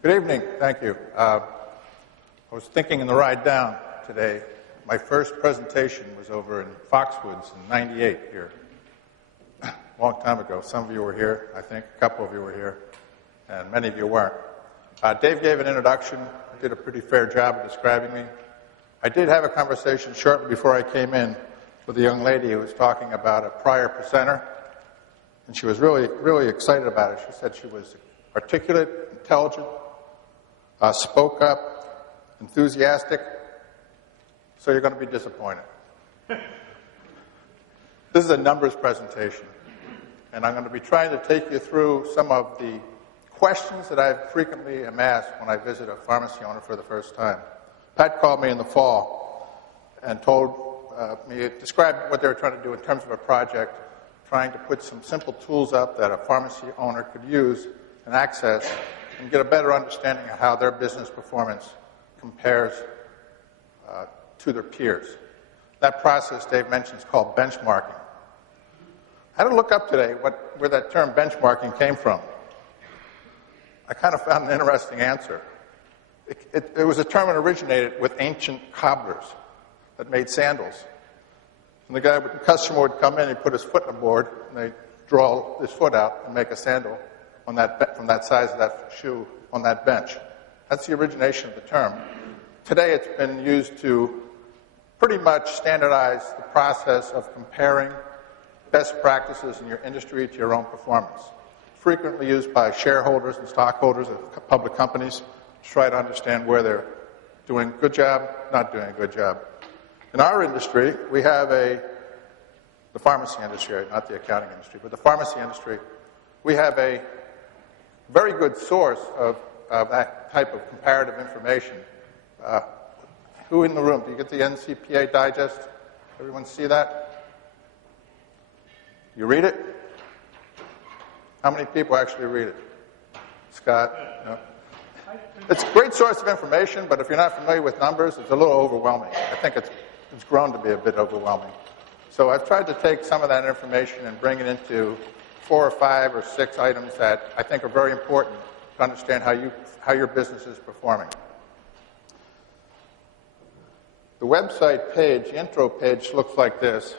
Good evening. Thank you. I was thinking in the ride down today, my first presentation was over in Foxwoods in '98 here, a long time ago. Some of you were here, I think. A couple of you were here, and many of you weren't. Dave gave an introduction, did a pretty fair job of describing me. I did have a conversation shortly before I came in with a young lady who was talking about a prior presenter, and she was really excited about it. She said she was articulate, intelligent, spoke up, enthusiastic, so you're going to be disappointed. This is a numbers presentation, and I'm going to be trying to take you through some of the questions that I frequently am asked when I visit a pharmacy owner for the first time. Pat called me in the fall and told me, described what they were trying to do in terms of a project, trying to put some simple tools up that a pharmacy owner could use and access and get a better understanding of how their business performance compares to their peers. That process Dave mentioned is called benchmarking. I had to look up today where that term benchmarking came from. I kind of found an interesting answer. It was a term that originated with ancient cobblers that made sandals. And the customer would come in, he'd put his foot in a board, and they'd draw his foot out and make a sandal on from that size of that shoe on that bench. That's the origination of the term. Today it's been used to pretty much standardize the process of comparing best practices in your industry to your own performance. Frequently used by shareholders and stockholders of public companies to try to understand where they're doing a good job, not doing a good job. In our industry, we have the pharmacy industry, not the accounting industry, but the pharmacy industry, we have a very good source of that type of comparative information. Who in the room? Do you get the NCPA Digest? Everyone see that? You read it? How many people actually read it? Scott? No. It's a great source of information, but if you're not familiar with numbers, it's a little overwhelming. I think it's grown to be a bit overwhelming. So I've tried to take some of that information and bring it into 4 or 5 or 6 items that I think are very important to understand how your business is performing. The website page, the intro page, looks like this.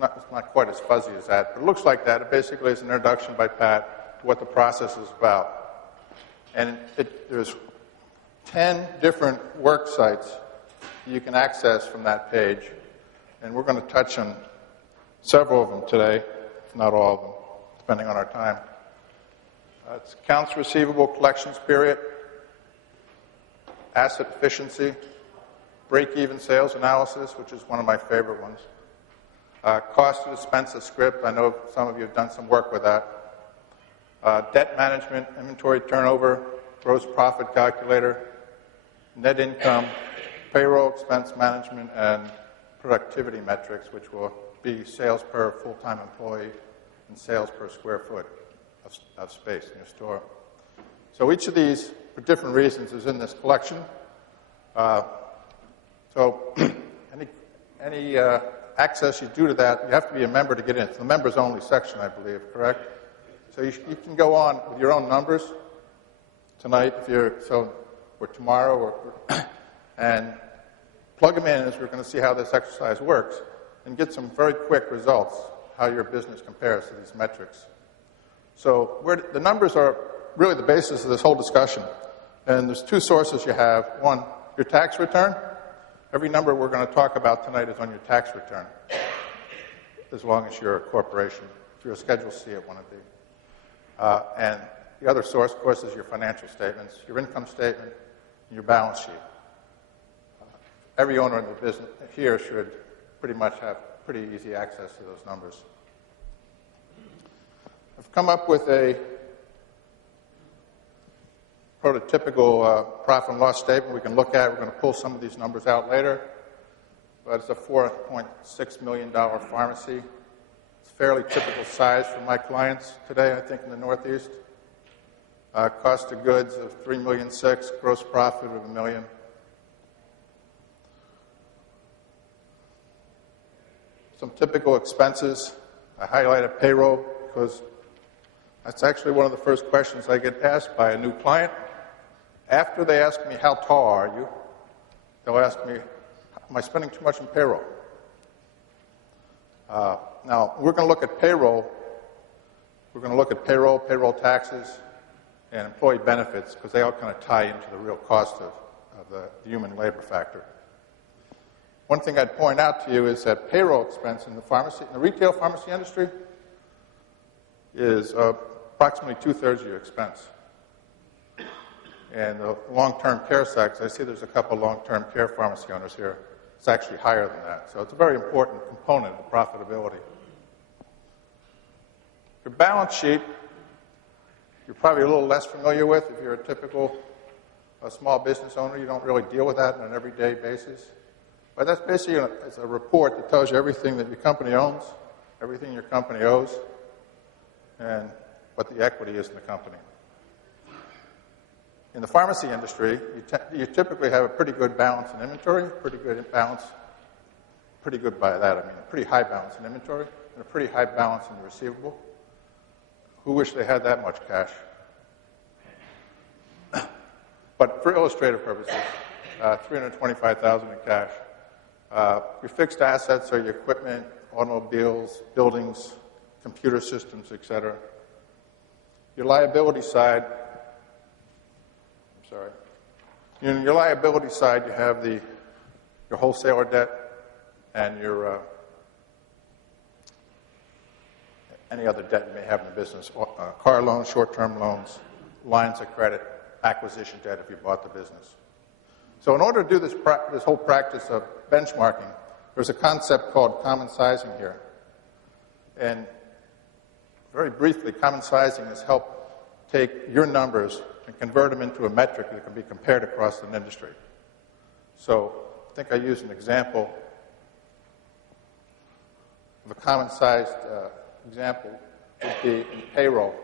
It's not quite as fuzzy as that, but it looks like that. It basically is an introduction by Pat to what the process is about. And there's 10 different work sites you can access from that page, and we're going to touch on several of them today, if not all of them, depending on our time. It's accounts receivable collections period, asset efficiency, break-even sales analysis, which is one of my favorite ones, cost to dispense a script. I know some of you have done some work with that. Debt management, inventory turnover, gross profit calculator, net income, payroll expense management, and productivity metrics, which will be sales per full-time employee and sales per square foot of space in your store. So each of these, for different reasons, is in this collection. So any access you do to that, you have to be a member to get in. It's the members-only section, I believe, correct? So you can go on with your own numbers tonight, or tomorrow, and plug them in as we're going to see how this exercise works, and get some very quick results, how your business compares to these metrics. So the numbers are really the basis of this whole discussion. And there's 2 sources you have. One, your tax return. Every number we're going to talk about tonight is on your tax return, as long as you're a corporation. If you're a Schedule C, it wouldn't be. And the other source, of course, is your financial statements, your income statement, and your balance sheet. Every owner in the business here should pretty much have pretty easy access to those numbers. I've come up with a prototypical profit and loss statement we can look at. We're going to pull some of these numbers out later. But it's a $4.6 million pharmacy. It's fairly typical size for my clients today, I think, in the Northeast. Cost of goods of $3.6 million, gross profit of $1 million. Some typical expenses. I highlighted payroll because that's actually one of the first questions I get asked by a new client. After they ask me, how tall are you? They'll ask me, am I spending too much on payroll? Now, we're going to look at payroll. We're going to look at payroll, payroll taxes, and employee benefits, because they all kind of tie into the real cost of the human labor factor. One thing I'd point out to you is that payroll expense in the retail pharmacy industry is approximately 2/3 of your expense. And the long-term care side, because I see there's a couple long-term care pharmacy owners here, it's actually higher than that. So it's a very important component of profitability. Your balance sheet, you're probably a little less familiar with if you're a typical small business owner. You don't really deal with that on an everyday basis. But that's basically it's a report that tells you everything that your company owns, everything your company owes, and what the equity is in the company. In the pharmacy industry, you typically have a pretty good balance in inventory, pretty good by that I mean a pretty high balance in inventory, and a pretty high balance in the receivable. Who wish they had that much cash? But for illustrative purposes, $325,000 in cash. Your fixed assets are your equipment, automobiles, buildings, computer systems, etc. Your liability side, in your liability side, you have your wholesaler debt and your any other debt you may have in the business, car loans, short-term loans, lines of credit, acquisition debt if you bought the business. So in order to do this whole practice of benchmarking, there's a concept called common sizing here. And very briefly, common sizing is help take your numbers and convert them into a metric that can be compared across an industry. So I think I used an example of a common-sized example would be in payroll,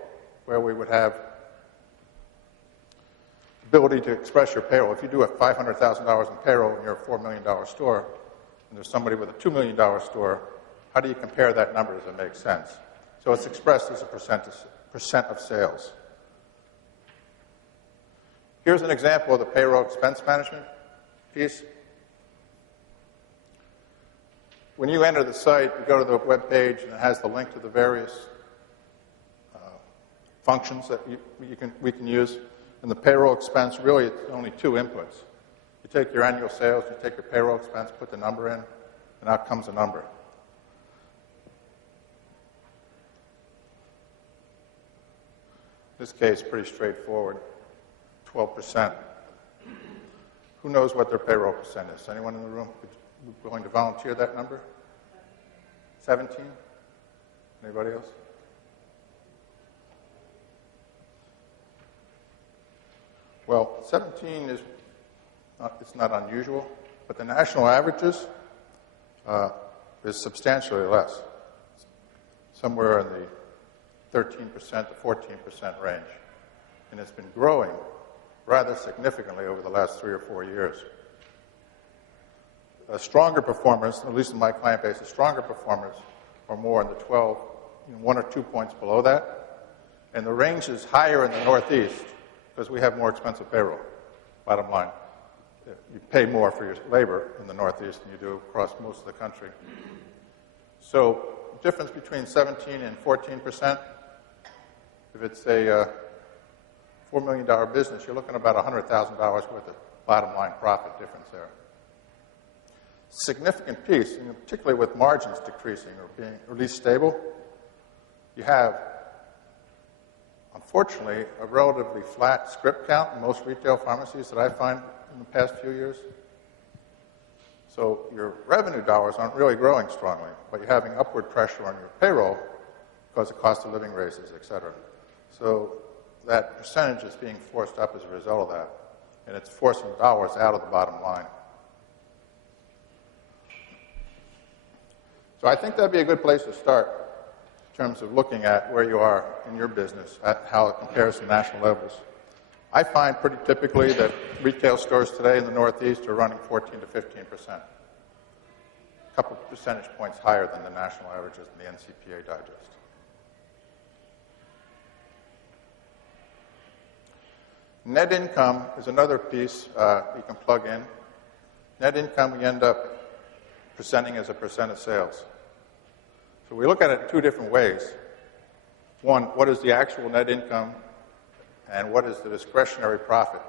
where we would have ability to express your payroll. If you do a $500,000 in payroll and you're a $4 million store, and there's somebody with a $2 million store, how do you compare that number? Does it make sense? So it's expressed as a percent of sales. Here's an example of the payroll expense management piece. When you enter the site, you go to the web page, and it has the link to the various functions that we can use. And the payroll expense, really, it's only two inputs. You take your annual sales, you take your payroll expense, put the number in, and out comes a number. In this case, pretty straightforward, 12%. Who knows what their payroll percent is? Anyone in the room willing to volunteer that number? 17? Anybody else? Well, 17 it's not unusual, but the national averages is substantially less, somewhere in the 13% to 14% range. And it's been growing rather significantly over the last 3 or 4 years. Stronger performers, at least in my client base, the stronger performers are more in the 12, 1 or 2 points below that. And the range is higher in the Northeast because we have more expensive payroll, bottom line. You pay more for your labor in the Northeast than you do across most of the country. So the difference between 17 and 14%, if it's a $4 million business, you're looking at about $100,000 worth of bottom line profit difference there. Significant piece, and particularly with margins decreasing or being at least stable, you have, unfortunately, a relatively flat script count in most retail pharmacies that I find in the past few years. So your revenue dollars aren't really growing strongly, but you're having upward pressure on your payroll because of cost of living raises, et cetera. So that percentage is being forced up as a result of that, and it's forcing dollars out of the bottom line. So I think that'd be a good place to start in terms of looking at where you are in your business, at how it compares to national levels. I find pretty typically that retail stores today in the Northeast are running 14 to 15%, a couple percentage points higher than the national averages in the NCPA Digest. Net income is another piece you can plug in. Net income we end up presenting as a percent of sales. So we look at it in two different ways. One, what is the actual net income, and what is the discretionary profit?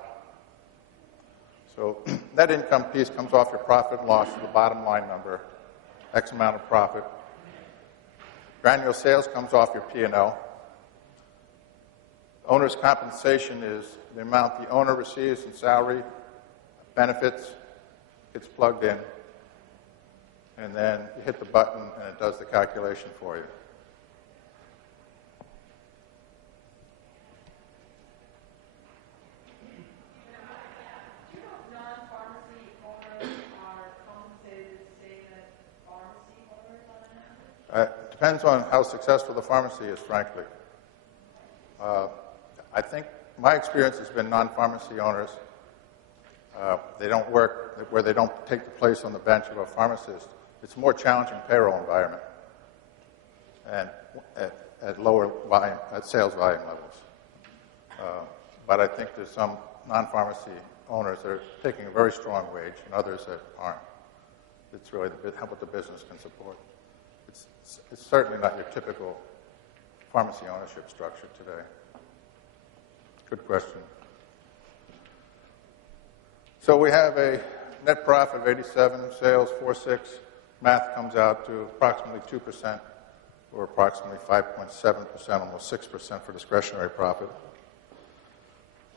So net income piece comes off your profit and loss, the bottom line number, X amount of profit. Your annual sales comes off your P&L. Owner's compensation is the amount the owner receives in salary, benefits, gets plugged in, and then you hit the button and it does the calculation for you. Non-pharmacy owners are compensated the same as pharmacy owners on an average? It depends on how successful the pharmacy is, frankly. I think my experience has been non-pharmacy owners. They don't work where they don't take the place on the bench of a pharmacist. It's a more challenging payroll environment and at lower volume, at sales volume levels. But I think there's some non-pharmacy owners that are taking a very strong wage and others that aren't. It's really what the business can support. It's certainly not your typical pharmacy ownership structure today. Good question. So we have a net profit of 87, sales 4.6. Math comes out to approximately 2%, or approximately 5.7%, almost 6% for discretionary profit.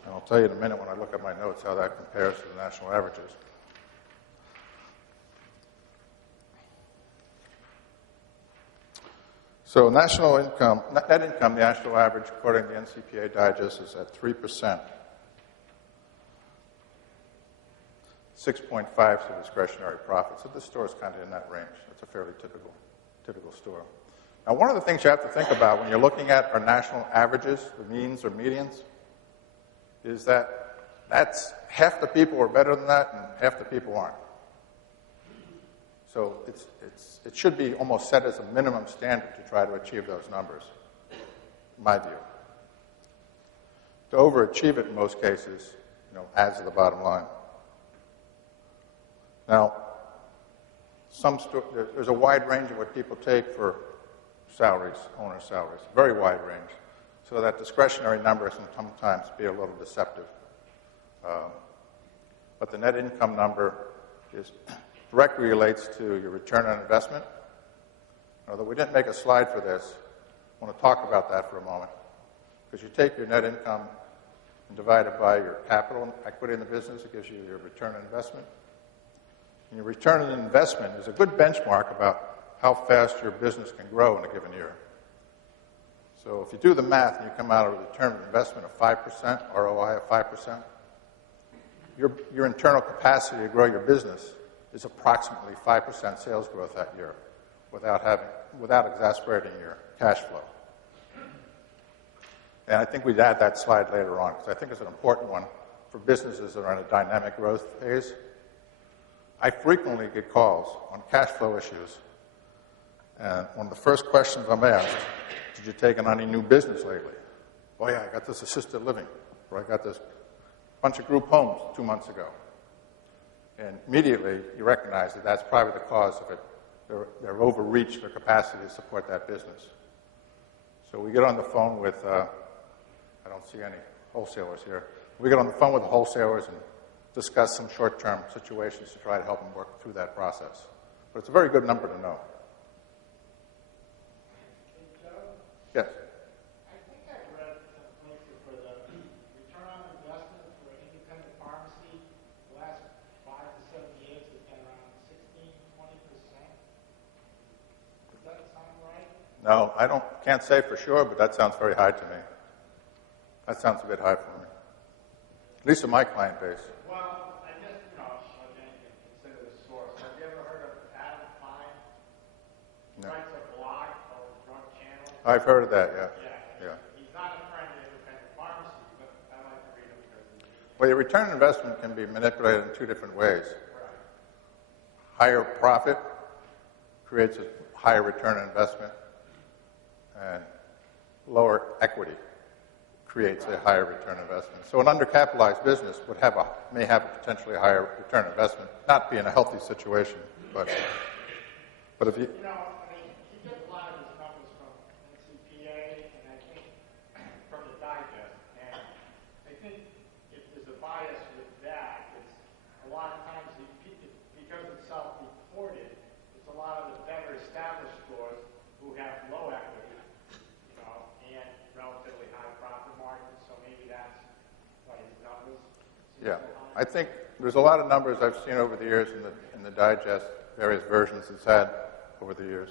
And I'll tell you in a minute when I look at my notes how that compares to the national averages. So national income, net income, the national average, according to the NCPA Digest, is at 3%. 6.5 to discretionary profit. So this store is kind of in that range. It's a fairly typical store. Now, one of the things you have to think about when you're looking at our national averages, the means or medians, is that's half the people are better than that and half the people aren't. So it should be almost set as a minimum standard to try to achieve those numbers, in my view. To overachieve it in most cases, adds to the bottom line. Now, there's a wide range of what people take for salaries, owner salaries, very wide range. So that discretionary number can sometimes be a little deceptive. But the net income number directly relates to your return on investment. Although we didn't make a slide for this, I want to talk about that for a moment. Because you take your net income and divide it by your capital and equity in the business, it gives you your return on investment. And your return on investment is a good benchmark about how fast your business can grow in a given year. So if you do the math and you come out with a return on investment of 5%, ROI of 5%, your internal capacity to grow your business is approximately 5% sales growth that year without exasperating your cash flow. And I think we'd add that slide later on because I think it's an important one for businesses that are in a dynamic growth phase. I frequently get calls on cash flow issues. And one of the first questions I'm asked, did you take on any new business lately? Oh yeah, I got this assisted living, or I got this bunch of group homes 2 months ago. And immediately you recognize that that's probably the cause of it. They're overreached their capacity to support that business. So we get on the phone with, I don't see any wholesalers here. We get on the phone with the wholesalers and discuss some short-term situations to try to help them work through that process. But it's a very good number to know. Yes? I think I read some places for the return on investment for an independent pharmacy the last 5 to 7 years has been around 16-20%. Does that sound right? No, I can't say for sure, but that sounds very high to me. That sounds a bit high for me. At least in my client base. Well, I guess, like anything, consider the source. Have you ever heard of Adam Fine? No. Writes a blog called Drug Channel. I've heard of that, yeah. He's not a friend of independent pharmacy, but I like to read him because Well, your return on investment can be manipulated in two different ways. Right. Higher profit creates a higher return on investment, and lower equity creates a higher return investment. So an undercapitalized business may have a potentially higher return investment, not be in a healthy situation, but if you... You know, I mean, he gets a lot of his numbers from NCPA, and I think from the digest, and I think if there's a bias with that, it's a lot of times, because it's self-reported, it's a lot of the better established stores who have low equity, you know, and relatively high profit margins, so maybe that's why his numbers seem Yeah, so high. I think there's a lot of numbers I've seen over the years in the digest, various versions it's had over the years,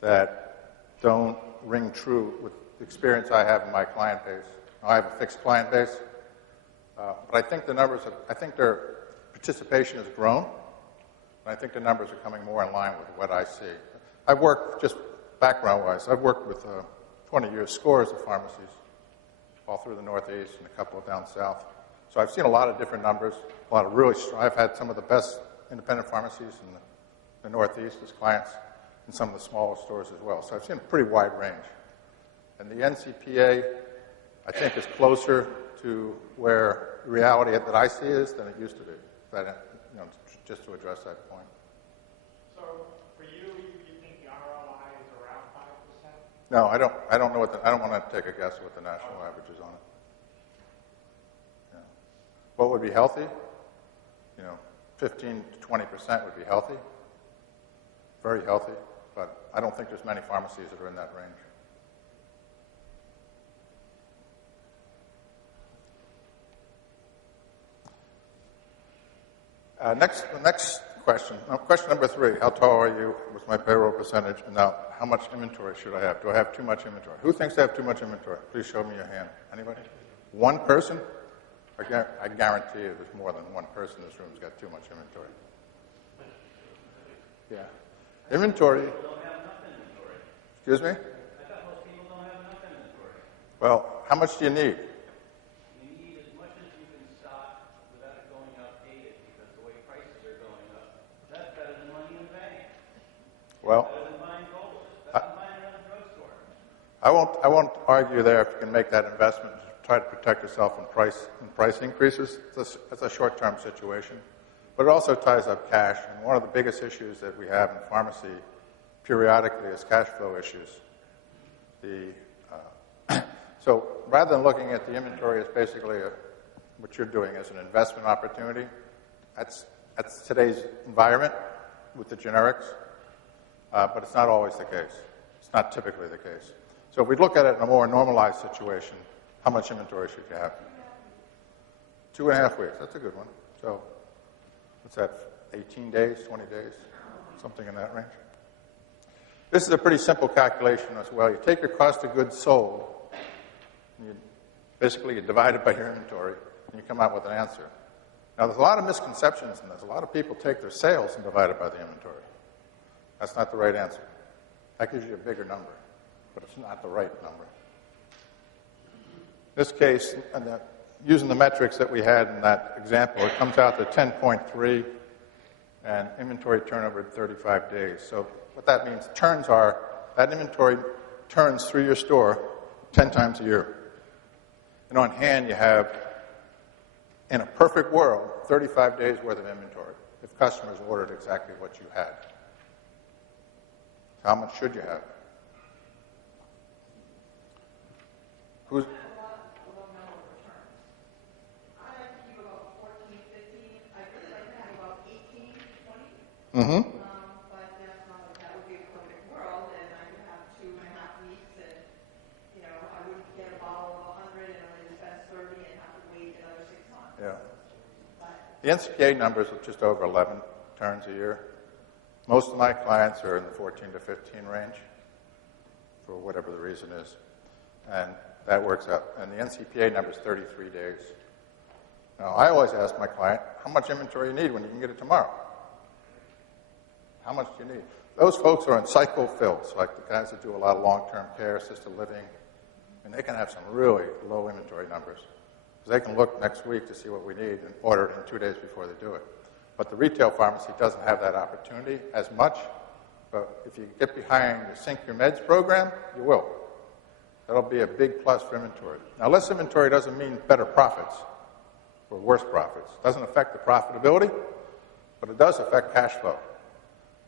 that don't ring true with the experience I have in my client base. Now, I have a fixed client base, but I think the numbers, I think their participation has grown, and I think the numbers are coming more in line with what I see. I've worked, just background-wise, I've worked with 20 years, scores of pharmacies all through the Northeast and a couple down south. So I've seen a lot of different numbers, a lot of really strong. I've had some of the best independent pharmacies in the Northeast as clients, and some of the smaller stores as well. So I've seen a pretty wide range. And the NCPA, I think, is closer to where the reality that I see is than it used to be. That, you know, just to address that point. So for you think the ROI is around 5%? No, I don't know I don't want to take a guess what the national average is on it. Yeah. What would be healthy? You know, 15 to 20% would be healthy. Very healthy, but I don't think there's many pharmacies that are in that range. The next question, question number 3, how tall are you with my payroll percentage? And now, how much inventory should I have? Do I have too much inventory? Who thinks I have too much inventory? Please show me your hand. Anybody? One person? I guarantee you there's more than one person in this room who's got too much inventory. Yeah. Inventory. People don't have enough inventory. Excuse me? I thought most people don't have enough inventory. Well, how much do you need? You need as much as you can stock without it going outdated, because the way prices are going up, that's better than money in the bank. Well, Better than buying gold. It's better than buying another drugstore. I won't argue there if you can make that investment to try to protect yourself from price increases. It's a short-term situation. But it also ties up cash, and one of the biggest issues that we have in pharmacy periodically is cash flow issues. So rather than looking at the inventory as basically what you're doing as an investment opportunity, that's today's environment with the generics, but it's not always the case. It's not typically the case. So if we look at it in a more normalized situation, how much inventory should you have? 2.5 weeks. That's a good one. So what's that, 18 days, 20 days, something in that range? This is a pretty simple calculation as well. You take your cost of goods sold, and you divide it by your inventory, and you come out with an answer. Now, there's a lot of misconceptions in this. A lot of people take their sales and divide it by the inventory. That's not the right answer. That gives you a bigger number, but it's not the right number. In this case, using the metrics that we had in that example, it comes out to 10.3 and inventory turnover at 35 days. So what that means, that inventory turns through your store 10 times a year. And on hand you have, in a perfect world, 35 days worth of inventory if customers ordered exactly what you had. How much should you have? Who's... Mm-hmm. But that's not, that would be a perfect world, and I could have 2.5 weeks, and, you know, I wouldn't get a bottle of 100 and only dispense 30 and have to wait another 6 months. Yeah. But The NCPA numbers are just over 11 turns a year. Most of my clients are in the 14 to 15 range, for whatever the reason is. And that works out. And the NCPA number is 33 days. Now, I always ask my client, how much inventory you need when you can get it tomorrow? How much do you need? Those folks are in cycle fills, like the guys that do a lot of long-term care, assisted living, and they can have some really low inventory numbers. Because they can look next week to see what we need and order it in 2 days before they do it. But the retail pharmacy doesn't have that opportunity as much. But if you get behind the Sync Your Meds program, you will. That'll be a big plus for inventory. Now, less inventory doesn't mean better profits or worse profits. It doesn't affect the profitability, but it does affect cash flow.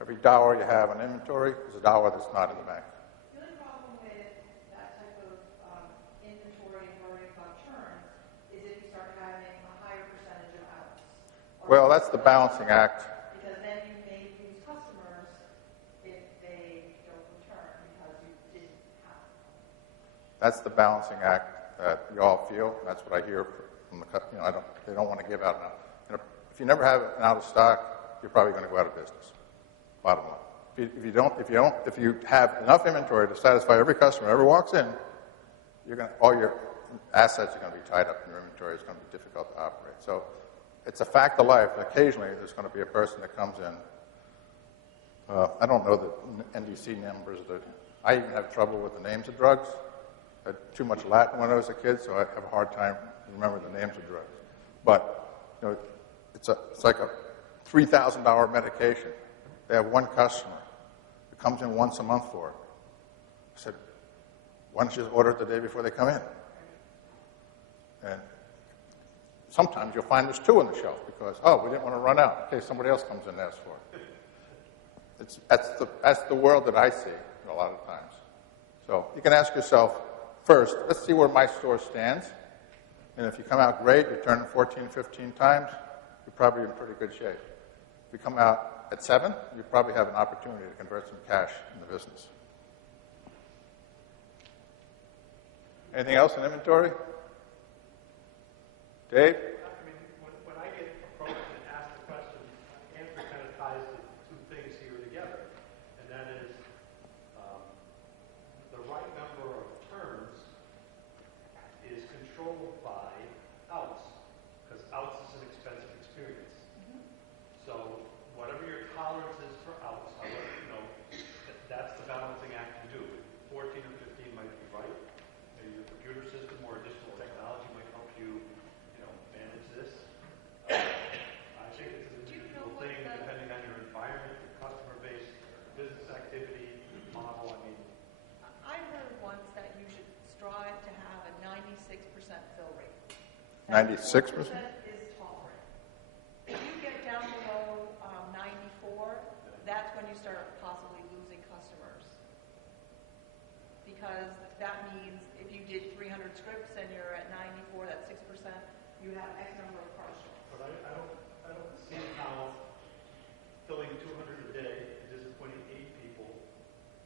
Every dollar you have in inventory is a dollar that's not in the bank. The only problem with that type of inventory and worrying about turns is if you start having a higher percentage of outs. Well, that's the balancing act. Because then you may lose customers if they don't return because you didn't have them. That's the balancing act that we all feel. That's what I hear from the they don't want to give out enough. If you never have an out of stock, you're probably going to go out of business. Bottom line. If you have enough inventory to satisfy every customer who ever walks in, all your assets are going to be tied up in your inventory. It's going to be difficult to operate. So it's a fact of life. Occasionally, there's going to be a person that comes in. I don't know the NDC numbers. I even have trouble with the names of drugs. I had too much Latin when I was a kid, so I have a hard time remembering the names of drugs. But it's like a $3,000 medication. They have one customer who comes in once a month for it. I said, why don't you just order it the day before they come in? And sometimes you'll find there's two on the shelf because, we didn't want to run out in case somebody else comes in and asks for it. That's the world that I see a lot of times. So you can ask yourself, first, let's see where my store stands. And if you come out great, you turn 14, 15 times, you're probably in pretty good shape. If you come out at 7, you probably have an opportunity to convert some cash in the business. Anything else in inventory? Dave? I mean, when I get approached and asked the question, the answer kind of ties the two things here together, and that is the right number of turns is controlled by outs, because outs is an expensive experience. Mm-hmm. So whatever your tolerance is for outs, however, that's the balancing act you do. 14 or 15 might be right. Maybe your computer system or additional technology might help you, manage this. I think it's an individual thing depending on your environment, your customer base, business activity, model. I heard once that you should strive to have a 96% fill rate. 96%? Is tolerant. If you get down below 94, that's when you start possibly losing customers. Because that means if you did 300 scripts and you're at 94, that's 6%, you have X number of partials. But I don't see how filling 200 a day and disappointing 8 people,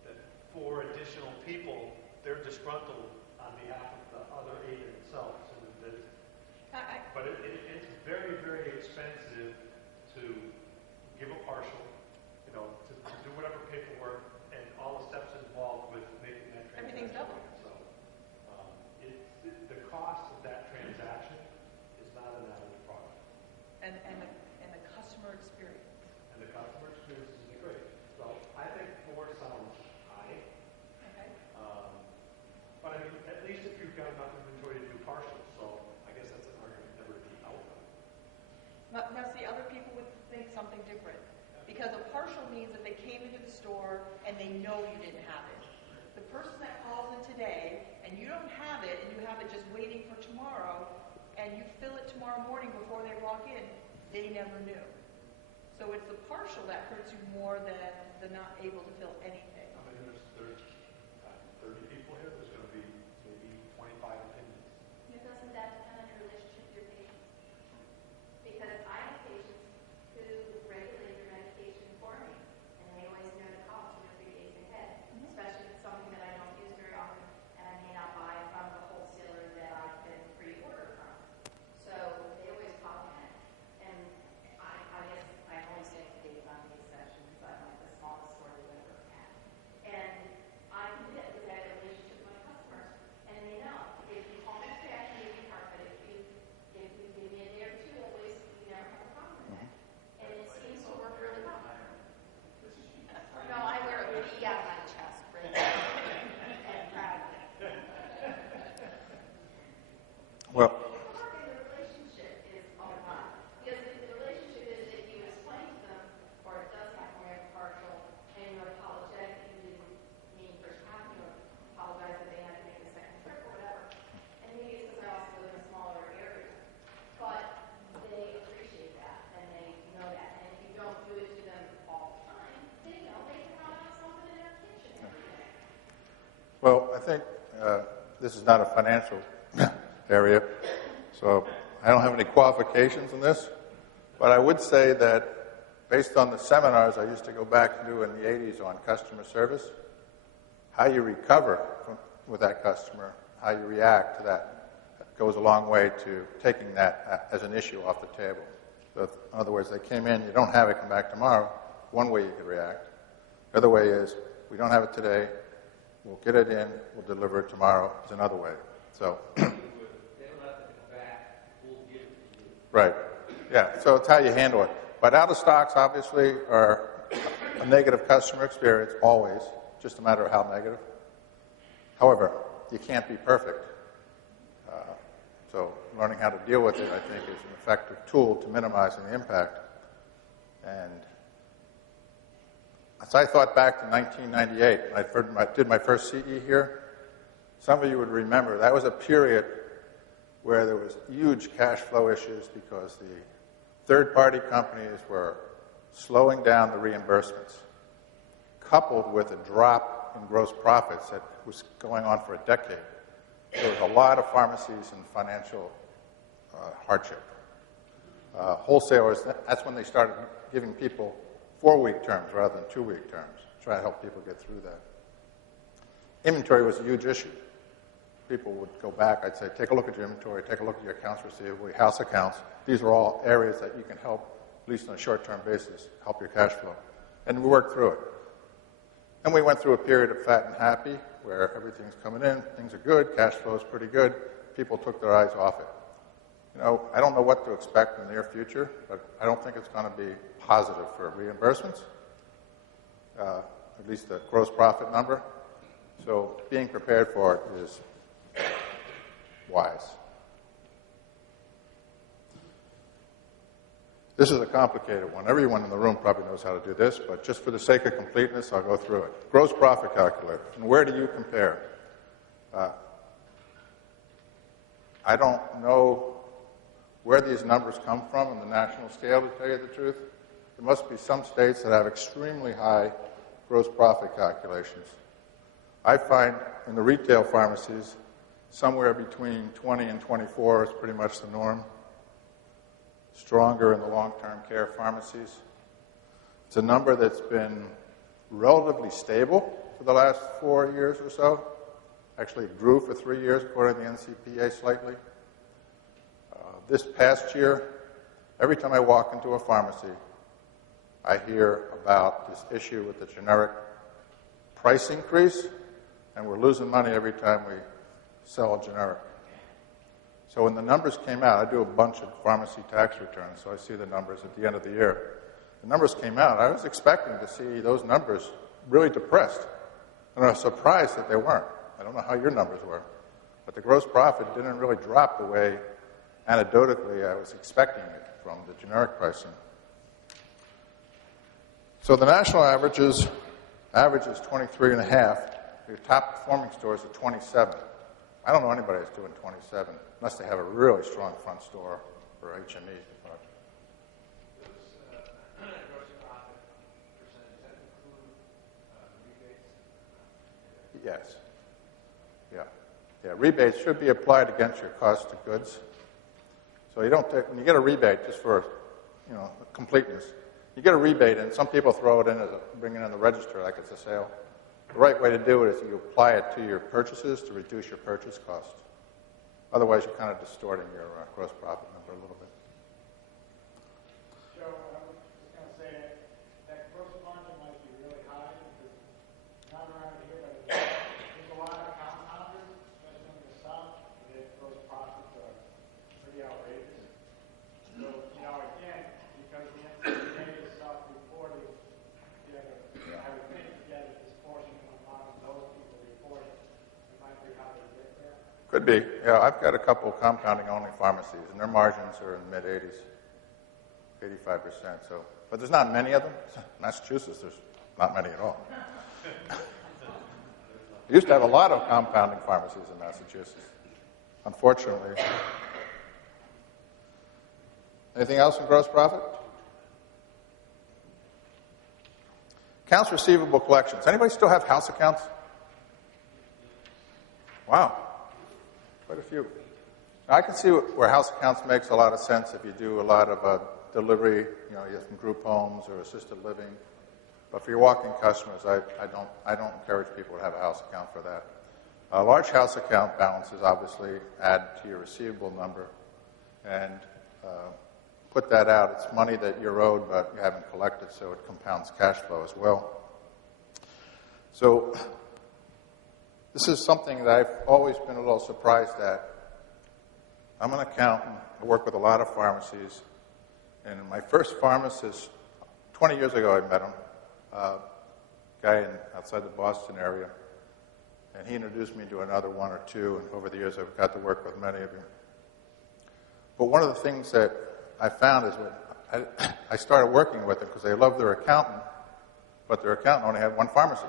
that 4 additional people, they're disgruntled on behalf of the other 8 in themselves. But it's very, very expensive to give a partial, to do whatever paperwork and all the steps involved with making that transaction. Everything's double. So the cost of that transaction is not an average product. And the customer experience. And the customer experience is great. So I think 4 sounds high. Okay. But at least if you've got enough inventory to do partials, so I guess that's an argument never to be outcome. Now, see, other people would think something different. Because a partial means that they came into the store and they know you didn't have it. The person that calls in today and you don't have it and you have it just waiting for tomorrow and you fill it tomorrow morning before they walk in, they never knew. So it's the partial that hurts you more than the not able to fill anything. I mean, there's 30 people here. There's going to be maybe 25 opinions. Doesn't that depend on your relationship with your patients? Because I have patients who regulate their medication for me, and they always know to call 2 or 3 days ahead, especially if it's something that I don't use very often, and I may not buy from the wholesaler that I can pre-order from. So they always call ahead. And I guess I only say to Dave on the exception because I'm like the smallest store they've ever had. And I can do that because I have a relationship with my customers, and they know if you call me today, I can give you part, but if you give me a day or 2, at least you never have a problem with that. And it seems to work really well. No, I wear a B on my chest, right? And proud of it. Well, And the relationship is all right. Because the relationship is that you explain to them, or it does happen where you have a partial, and you're apologetic, you didn't mean for having to apologize that they had to make a second this is not a financial area, so I don't have any qualifications in this. But I would say that based on the seminars I used to go back and do in the 80s on customer service, how you recover with that customer, how you react to that, goes a long way to taking that as an issue off the table. So if, in other words, they came in, you don't have it, come back tomorrow, one way you could react. The other way is, we don't have it today, we'll get it in, we'll deliver it tomorrow, is another way. So, They don't have to come back, we'll give it to you. right. Yeah, so it's how you handle it. But out of stocks, obviously, are a negative customer experience, always, just a matter of how negative. However, you can't be perfect. So learning how to deal with it, I think, is an effective tool to minimizing the impact. And as I thought back to 1998, when I did my first CE here, some of you would remember that was a period where there was huge cash flow issues because the third-party companies were slowing down the reimbursements, coupled with a drop in gross profits that was going on for a decade. There was a lot of pharmacies in financial hardship. Wholesalers, that's when they started giving people 4-week terms rather than 2-week terms, to try to help people get through that. Inventory was a huge issue. People would go back, I'd say, take a look at your inventory, take a look at your accounts receivable, your house accounts. These are all areas that you can help, at least on a short-term basis, help your cash flow. And we worked through it. And we went through a period of fat and happy, where everything's coming in, things are good, cash flow is pretty good, people took their eyes off it. You know, I don't know what to expect in the near future, but I don't think it's going to be positive for reimbursements, at least the gross profit number. So being prepared for it is wise. This is a complicated one. Everyone in the room probably knows how to do this, but just for the sake of completeness, I'll go through it. Gross profit calculator. And where do you compare? I don't know where these numbers come from on the national scale, to tell you the truth. There must be some states that have extremely high gross profit calculations. I find in the retail pharmacies, somewhere between 20 and 24 is pretty much the norm. Stronger in the long-term care pharmacies. It's a number that's been relatively stable for the last 4 years or so. Actually, it grew for 3 years, according to the NCPA, slightly. This past year, every time I walk into a pharmacy, I hear about this issue with the generic price increase, and we're losing money every time we sell a generic. So when the numbers came out, I do a bunch of pharmacy tax returns, so I see the numbers at the end of the year. The numbers came out. I was expecting to see those numbers really depressed, and I was surprised that they weren't. I don't know how your numbers were, but the gross profit didn't really drop the way, anecdotally, I was expecting it from the generic pricing. So the national average is 23.5. Your top performing stores are 27. I don't know anybody that's doing 27, unless they have a really strong front store or HME. Gross profit percentage, does that include rebates? Yes. Yeah, rebates should be applied against your cost of goods. So you don't take, when you get a rebate, just for, completeness, you get a rebate, and some people throw it in bring it in the register like it's a sale. The right way to do it is you apply it to your purchases to reduce your purchase cost. Otherwise, you're kind of distorting your gross profit number a little bit. Joe, I was just going to say that gross margin might be really high because not around here, but there's a lot of compounders, especially in the South, and their gross profits are pretty outrageous. So, again, because the NCPA is self-reporting, I would think to get a disproportionate amount of those people reporting, it might be how they get there. Could be. Yeah, I've got a couple of compounding-only pharmacies, and their margins are in the mid-80s, 85%. So, but there's not many of them. Massachusetts, there's not many at all. We used to have a lot of compounding pharmacies in Massachusetts, unfortunately. Anything else in gross profit? Accounts receivable collections. Anybody still have house accounts? Wow. Quite a few. Now, I can see where house accounts makes a lot of sense if you do a lot of delivery, you have some group homes or assisted living. But for your walk-in customers, I don't encourage people to have a house account for that. Large house account balances obviously add to your receivable number, and put that out. It's money that you're owed but you haven't collected, so it compounds cash flow as well. So this is something that I've always been a little surprised at. I'm an accountant. I work with a lot of pharmacies. And my first pharmacist, 20 years ago I met him, a guy outside the Boston area. And he introduced me to another one or two, and over the years I've got to work with many of you. But one of the things that I found is when I started working with them because they loved their accountant, but their accountant only had one pharmacy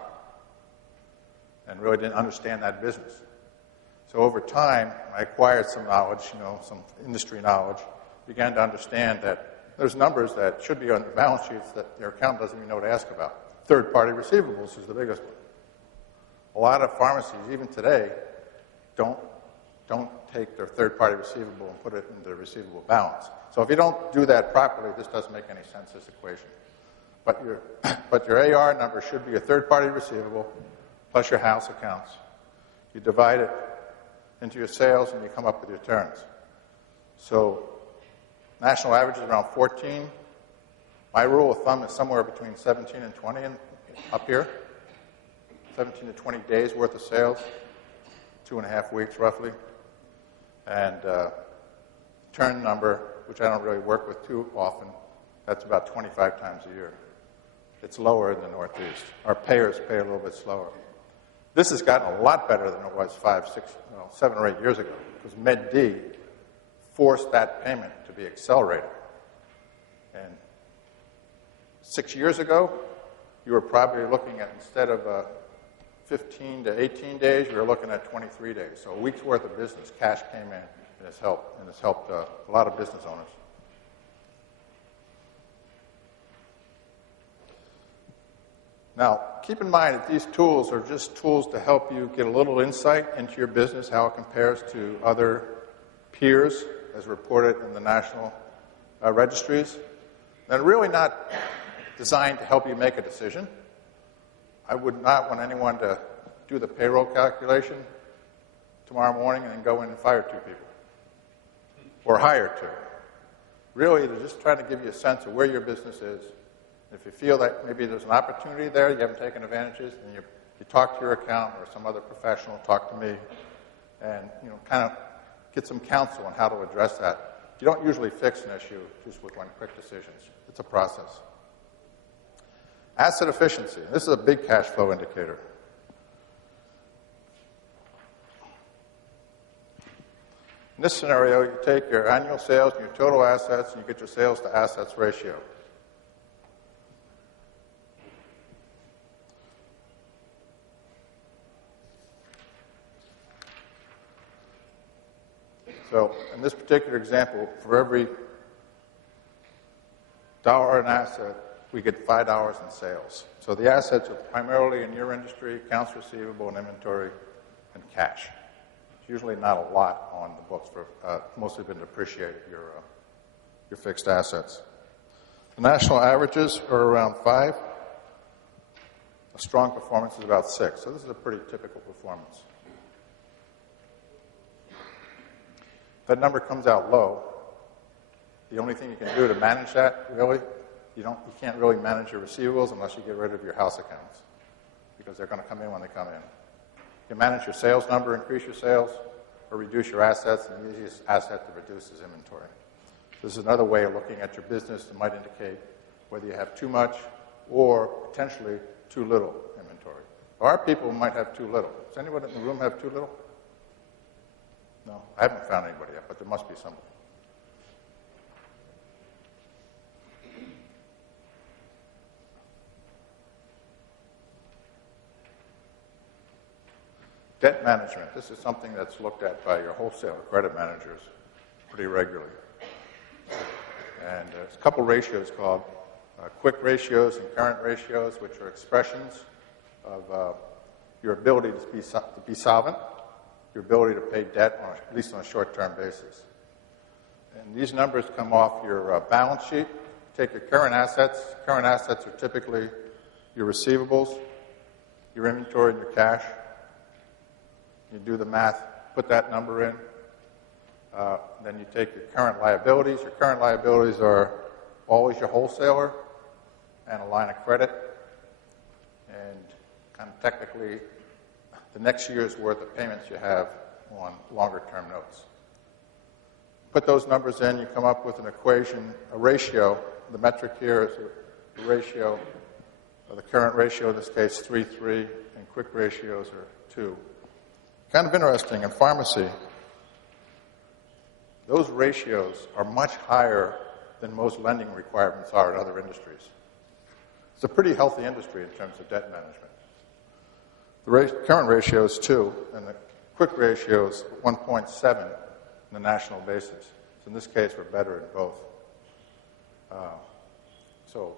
and really didn't understand that business. So over time, I acquired some knowledge, some industry knowledge, began to understand that there's numbers that should be on the balance sheets that their accountant doesn't even know to ask about. Third-party receivables is the biggest one. A lot of pharmacies, even today, don't take their third-party receivable and put it into the receivable balance. So if you don't do that properly, this doesn't make any sense, this equation. But your AR number should be a third-party receivable plus your house accounts. You divide it into your sales and you come up with your turns. So national average is around 14. My rule of thumb is somewhere between 17 and 20 up here. 17 to 20 days worth of sales, 2.5 weeks roughly. And turn number, which I don't really work with too often, that's about 25 times a year. It's lower in the Northeast. Our payers pay a little bit slower. This has gotten a lot better than it was 7 or 8 years ago, because Med D forced that payment to be accelerated. And 6 years ago, you were probably looking at, instead of 15 to 18 days, you were looking at 23 days. So a week's worth of business, cash came in, and it's helped a lot of business owners. Now, keep in mind that these tools are just tools to help you get a little insight into your business, how it compares to other peers, as reported in the national registries. They're really not designed to help you make a decision. I would not want anyone to do the payroll calculation tomorrow morning and then go in and fire 2 people or hire 2. Really, they're just trying to give you a sense of where your business is. If you feel that maybe there's an opportunity there, you haven't taken advantages, then you talk to your accountant or some other professional, talk to me, and kind of get some counsel on how to address that. You don't usually fix an issue just with one quick decision. It's a process. Asset efficiency. This is a big cash flow indicator. In this scenario, you take your annual sales and your total assets, and you get your sales to assets ratio. So in this particular example, for every dollar in asset, we get $5 in sales. So the assets are primarily in your industry, accounts receivable and inventory and cash. It's usually not a lot on the books. Mostly been depreciated, your fixed assets. The national averages are around 5. A strong performance is about 6. So this is a pretty typical performance. That number comes out low. The only thing you can do to manage that, really, you can't really manage your receivables unless you get rid of your house accounts, because they're going to come in when they come in. You can manage your sales number, increase your sales, or reduce your assets, and the easiest asset to reduce is inventory. This is another way of looking at your business that might indicate whether you have too much or potentially too little inventory. Our people might have too little. Does anyone in the room have too little? No, I haven't found anybody yet, but there must be somebody. Debt management. This is something that's looked at by your wholesale credit managers pretty regularly. And there's a couple ratios called quick ratios and current ratios, which are expressions of your ability to be solvent. your ability to pay debt, at least on a short-term basis. And these numbers come off your balance sheet. Take your current assets. Current assets are typically your receivables, your inventory, and your cash. You do the math, put that number in. Then you take your current liabilities. Your current liabilities are always your wholesaler and a line of credit. And kind of technically, the next year's worth of payments you have on longer-term notes. Put those numbers in, you come up with an equation, a ratio. The metric here is the ratio, the current ratio in this case, 3:3, and quick ratios are 2. Kind of interesting, in pharmacy, those ratios are much higher than most lending requirements are in other industries. It's a pretty healthy industry in terms of debt management. The current ratio is 2, and the quick ratio is 1.7 on a national basis. So in this case, we're better in both. So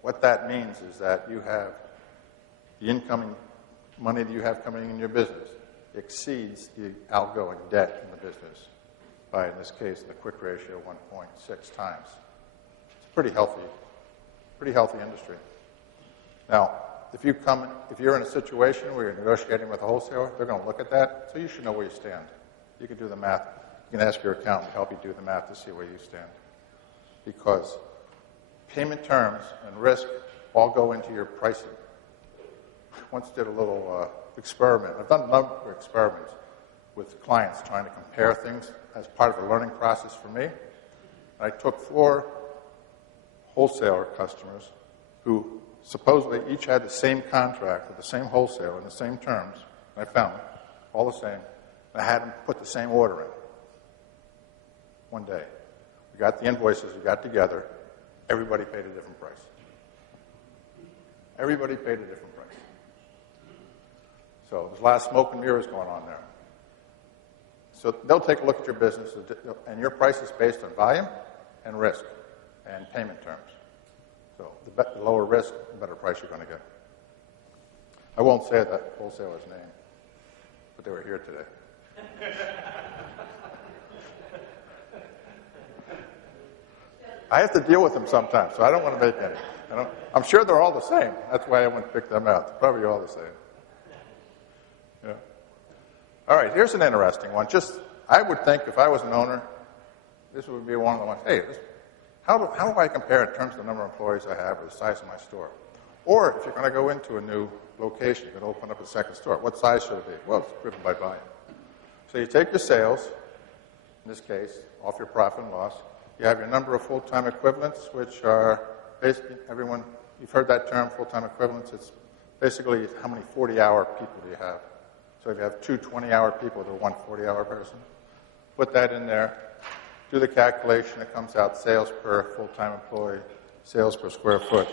what that means is that you have the incoming money that you have coming in your business exceeds the outgoing debt in the business by, in this case, the quick ratio, 1.6 times. It's a pretty healthy industry. Now, if you're in a situation where you're negotiating with a wholesaler, they're going to look at that, so you should know where you stand. You can do the math. You can ask your accountant to help you do the math to see where you stand. Because payment terms and risk all go into your pricing. I once did a little experiment. I've done a number of experiments with clients trying to compare things as part of a learning process for me. I took 4 wholesaler customers who supposedly each had the same contract with the same wholesaler in the same terms. And I found them all the same. And I had them put the same order in one day. We got the invoices, we got together. Everybody paid a different price. Everybody paid a different price. So there's a lot of smoke and mirrors going on there. So they'll take a look at your business, and your price is based on volume and risk and payment terms. So the lower risk, the better price you're going to get. I won't say that wholesaler's name, but they were here today. I have to deal with them sometimes, so I don't want to make any. I'm sure they're all the same. That's why I wouldn't pick them out. They're probably all the same. Yeah. All right, here's an interesting one. I would think if I was an owner, this would be one of the ones. Hey, how do I compare in terms of the number of employees I have or the size of my store? Or if you're going to go into a new location, you're going to open up a second store, what size should it be? Well, it's driven by volume. So you take your sales, in this case, off your profit and loss. You have your number of full-time equivalents, which are basically everyone, you've heard that term, full-time equivalents. It's basically how many 40-hour people do you have. So if you have 2 20-hour people to 1 40-hour person, put that in there, do the calculation, it comes out sales per full-time employee, sales per square foot.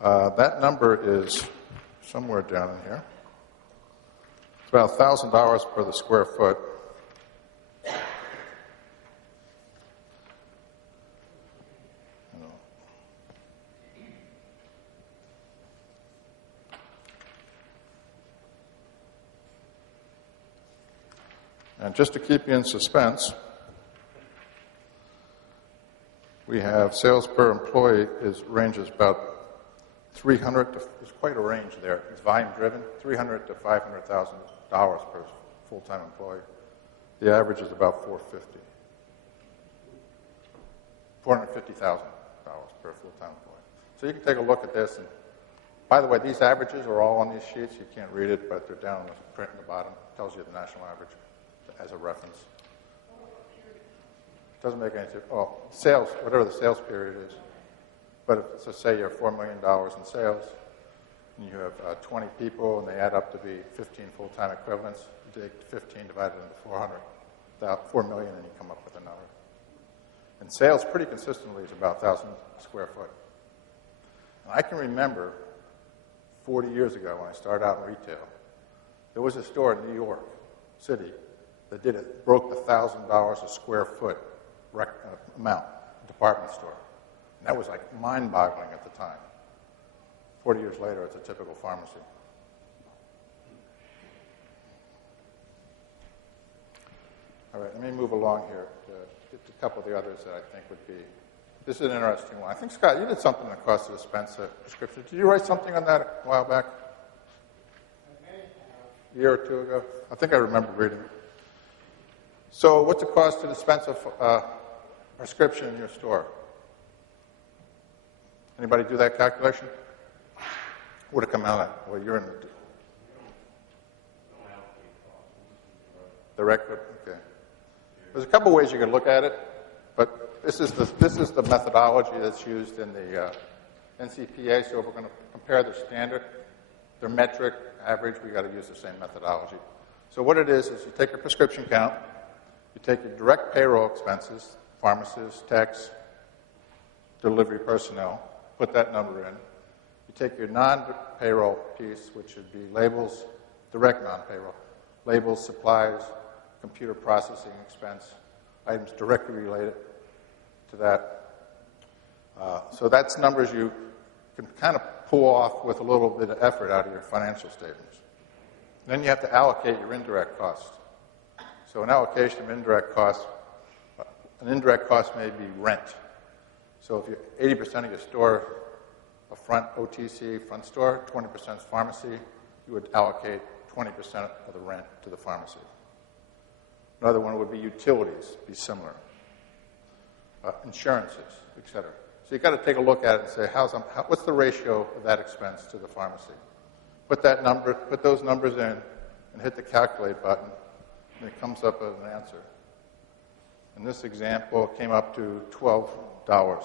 That number is somewhere down in here. It's about $1,000 per the square foot. And just to keep you in suspense, we have sales per employee ranges about 300 to, there's quite a range there. It's volume driven, $300,000 to $500,000 per full-time employee. The average is about $450,000 per full-time employee. So you can take a look at this. And by the way, these averages are all on these sheets. You can't read it, but they're down on the print in the bottom. It tells you the national average as a reference. It doesn't make any sense. Oh, sales, whatever the sales period is. But if, so say you have $4 million in sales, and you have 20 people, and they add up to be 15 full-time equivalents, you take 15 divided into 4 million, and you come up with a number. And sales pretty consistently is about 1,000 square foot. And I can remember 40 years ago when I started out in retail, there was a store in New York City that broke the $1,000 a square foot amount, department store. And that was like mind-boggling at the time. 40 years later, it's a typical pharmacy. All right, let me move along here to get to a couple of the others that I think would be. This is an interesting one. I think, Scott, you did something on the cost to dispense a prescription. Did you write something on that a while back? I may have. A year or two ago? I think I remember reading it. So what's the cost to dispense a prescription in your store? Anybody do that calculation? What would it come out at? Well, you're in the record. Okay. There's a couple ways you can look at it, but this is the methodology that's used in the NCPA. So if we're going to compare their standard, their metric, average, we got to use the same methodology. So what it is you take your prescription count, you take your direct payroll expenses, pharmacists, techs, delivery personnel, put that number in. You take your non-payroll piece, which would be labels, direct non-payroll, labels, supplies, computer processing expense, items directly related to that. So that's numbers you can kind of pull off with a little bit of effort out of your financial statements. Then you have to allocate your indirect costs. So an allocation of indirect costs, an indirect cost may be rent. So if you're 80% of your store, a front OTC, front store, 20% is pharmacy, you would allocate 20% of the rent to the pharmacy. Another one would be utilities, be similar. Insurances, et cetera. So you've got to take a look at it and say, what's the ratio of that expense to the pharmacy? Put those numbers in and hit the calculate button, and it comes up with an answer. In this example, it came up to $12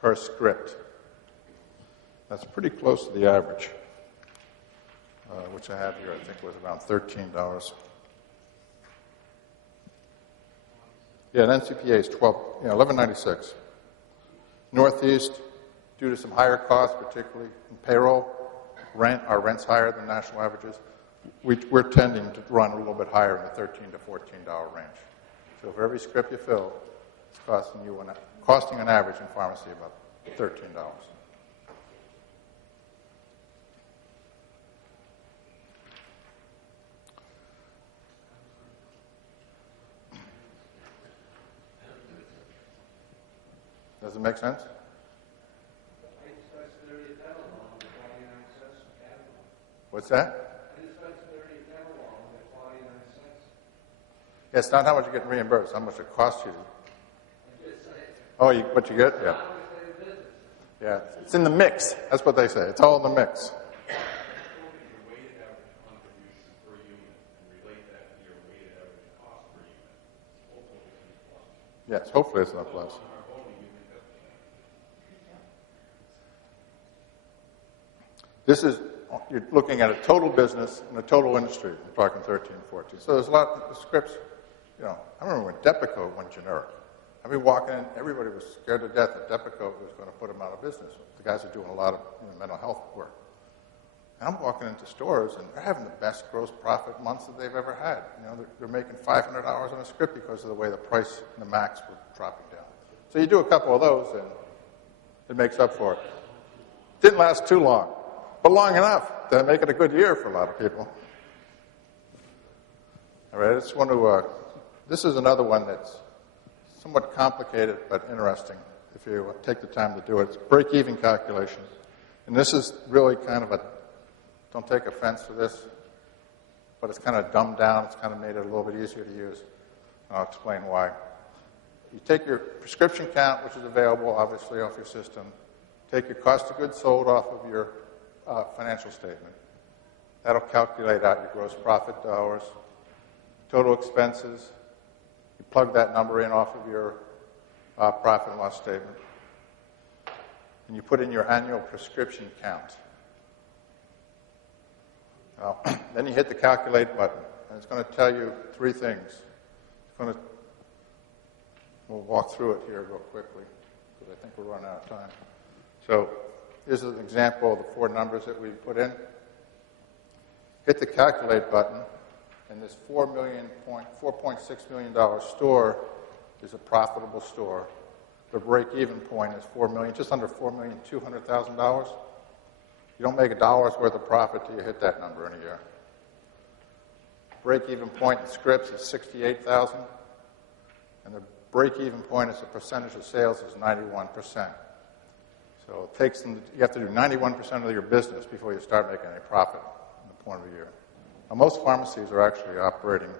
per script. That's pretty close to the average, which I have here, I think was around $13. Yeah, an NCPA is $11.96. Northeast, due to some higher costs, particularly in payroll, our rent's higher than national averages. We're tending to run a little bit higher in the $13 to $14 range. So for every script you fill, it's costing an average in pharmacy about $13. Does it make sense? What's that? Yeah, it's not how much you're getting reimbursed, how much it costs you. Oh, what you get? Yeah. Yeah, it's in the mix. That's what they say. It's all in the mix. Yes, hopefully it's not plus. This is, you're looking at a total business and a total industry. We're talking 13, 14. So there's a lot of scripts. I remember when Depakote went generic. I'd be walking in, everybody was scared to death that Depakote was going to put them out of business. The guys are doing a lot of mental health work. And I'm walking into stores, and they're having the best gross profit months that they've ever had. They're making $500 on a script because of the way the price and the max were dropping down. So you do a couple of those, and it makes up for it. Didn't last too long, but long enough to make it a good year for a lot of people. All right, I just want to, this is another one that's somewhat complicated but interesting if you take the time to do it. It's break-even calculation. And this is really kind of don't take offense to this, but it's kind of dumbed down. It's kind of made it a little bit easier to use. I'll explain why. You take your prescription count, which is available, obviously, off your system. Take your cost of goods sold off of your financial statement. That'll calculate out your gross profit dollars, total expenses. You plug that number in off of your profit and loss statement. And you put in your annual prescription count. Then you hit the calculate button, and it's going to tell you three things. We'll walk through it here real quickly, because I think we're running out of time. So here's an example of the four numbers that we put in. Hit the calculate button, and this $4.6 million store is a profitable store. The break-even point is just under $4,200,000. You don't make $1 worth of profit till you hit that number in a year. break-even point in scripts is 68,000, and the break-even point as a percentage of sales is 91%. So it takes them, you have to do 91% of your business before you start making any profit in the point of view. Now, most pharmacies are actually operating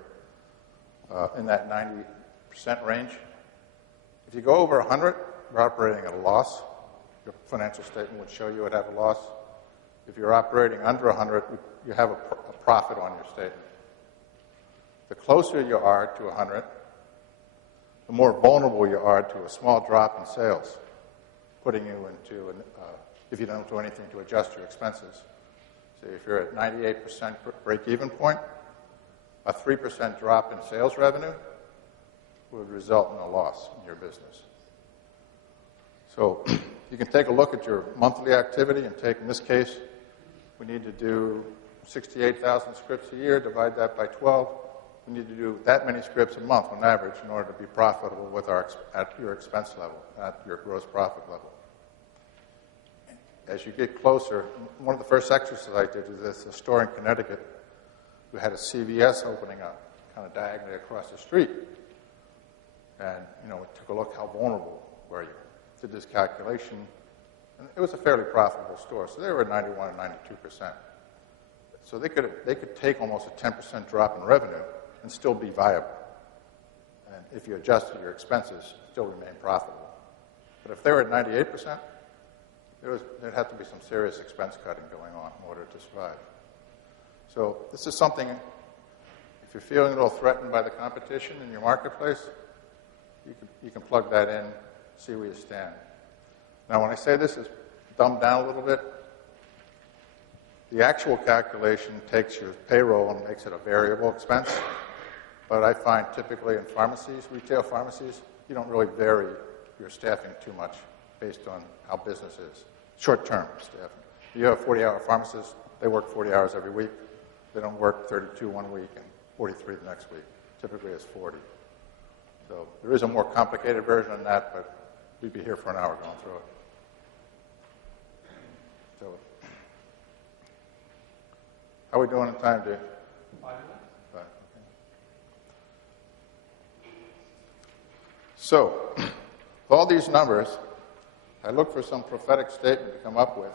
in that 90% range. If you go over 100, you're operating at a loss. Your financial statement would show you would have a loss. If you're operating under 100, you have a profit on your statement. The closer you are to 100, the more vulnerable you are to a small drop in sales, putting you into, if you don't do anything to adjust your expenses. So if you're at 98% break-even point, a 3% drop in sales revenue would result in a loss in your business. So you can take a look at your monthly activity and take, in this case, we need to do 68,000 scripts a year, divide that by 12. We need to do that many scripts a month on average in order to be profitable with at your expense level, at your gross profit level. As you get closer, one of the first exercises I did was this, a store in Connecticut who had a CVS opening up, kind of diagonally across the street. And, we took a look how vulnerable were you. Did this calculation, and it was a fairly profitable store, so they were at 91 and 92%. So they could take almost a 10% drop in revenue and still be viable. And if you adjusted your expenses, still remain profitable. But if they were at 98%, there'd have to be some serious expense cutting going on in order to survive. So this is something, if you're feeling a little threatened by the competition in your marketplace, you can plug that in, see where you stand. Now, when I say this is dumbed down a little bit, the actual calculation takes your payroll and makes it a variable expense. But I find typically in pharmacies, retail pharmacies, you don't really vary your staffing too much based on how business is. Short-term staffing. You have 40-hour pharmacists, they work 40 hours every week. They don't work 32 one week and 43 the next week. Typically it's 40. So there is a more complicated version than that, but we'd be here for an hour going through it. So, how are we doing in time, Dave? 5 minutes. 5, okay. So, with all these numbers, I look for some prophetic statement to come up with.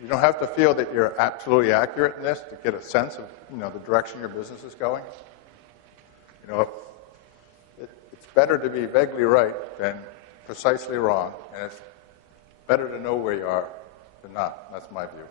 You don't have to feel that you're absolutely accurate in this to get a sense of, the direction your business is going. It's better to be vaguely right than precisely wrong, and it's better to know where you are than not. That's my view.